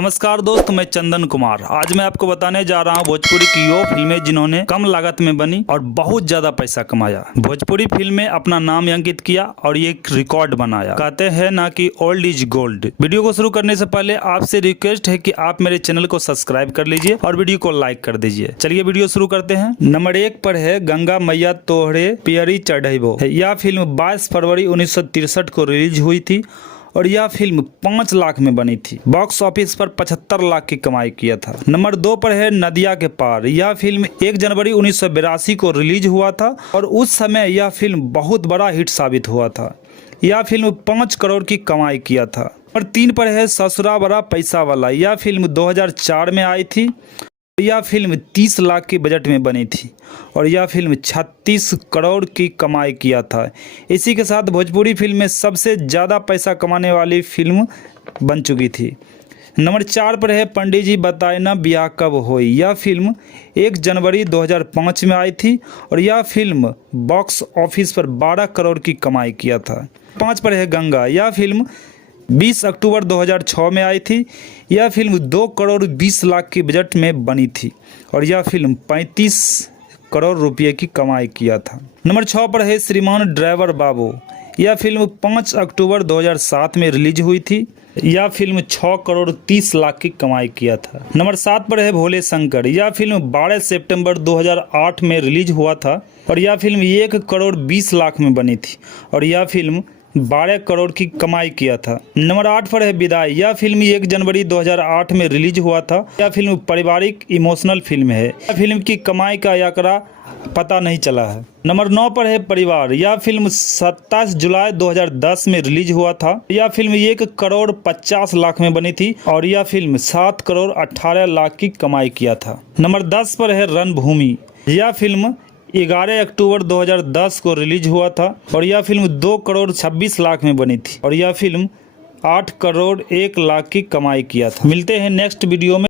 नमस्कार दोस्त, मैं चंदन कुमार। आज मैं आपको बताने जा रहा हूं भोजपुरी की वो फिल्में जिन्होंने कम लागत में बनी और बहुत ज्यादा पैसा कमाया। भोजपुरी फिल्में अपना नाम अंकित किया और ये एक रिकॉर्ड बनाया। कहते हैं ना कि ओल्ड इज गोल्ड। वीडियो को शुरू करने से पहले आपसे रिक्वेस्ट है कि आप मेरे चैनल को सब्सक्राइब कर लीजिए और वीडियो को लाइक कर दीजिए। चलिए वीडियो शुरू करते हैं। नंबर 1 पर है गंगा मैया तोहरे पियरी चढ़ैबो। यह फिल्म 22 फरवरी 1963 को रिलीज हुई थी और यह फिल्म 5 लाख में बनी थी। बॉक्स ऑफिस पर 75 लाख की कमाई किया था। नंबर 2 पर है नदिया के पार। यह फिल्म 1 जनवरी 1982 को रिलीज हुआ था और उस समय यह फिल्म बहुत बड़ा हिट साबित हुआ था। यह फिल्म 5 करोड़ की कमाई किया था। नंबर 3 पर है ससुरा बड़ा पैसा वाला। यह फिल्म 2004 में आई थी। यह फिल्म 30 लाख की बजट में बनी थी और यह फिल्म 36 करोड़ की कमाई किया था। इसी के साथ भोजपुरी फिल्म में सबसे ज़्यादा पैसा कमाने वाली फिल्म बन चुकी थी। नंबर 4 पर है पंडित जी बताए ना ब्याह कब होई। यह फिल्म 1 जनवरी 2005 में आई थी और यह फिल्म बॉक्स ऑफिस पर 12 करोड़ की कमाई किया था। 5 पर है गंगा। यह फिल्म 20 अक्टूबर 2006 में आई थी। यह फिल्म 2 करोड़ 20 लाख की बजट में बनी थी और यह फिल्म 35 करोड़ रुपए की कमाई किया था। नंबर 6 पर है श्रीमान ड्राइवर बाबू। यह फिल्म 5 अक्टूबर 2007 में रिलीज हुई थी। यह फिल्म 6 करोड़ 30 लाख की कमाई किया था। नंबर 7 पर है भोले शंकर। यह फिल्म 12 सितंबर 2008 में रिलीज हुआ था और यह फिल्म 1 करोड़ 20 लाख में बनी थी और यह फिल्म 12 करोड़ की कमाई किया था। नंबर 8 पर है विदाई। यह फिल्म 1 जनवरी 2008 में रिलीज हुआ था। यह फिल्म पारिवारिक इमोशनल फिल्म है। यह फिल्म की कमाई का आंकड़ा पता नहीं चला है। नंबर 9 पर है परिवार। यह फिल्म 27 जुलाई 2010 में रिलीज हुआ था। यह फिल्म 1 करोड़ 50 लाख में बनी थी और यह फिल्म 7 करोड़ 18 लाख की कमाई किया था। नंबर 10 पर है रणभूमि। यह फिल्म 11 अक्टूबर 2010 को रिलीज हुआ था और यह फिल्म 2 करोड़ 26 लाख में बनी थी और यह फिल्म 8 करोड़ 1 लाख की कमाई किया था। मिलते हैं नेक्स्ट वीडियो में।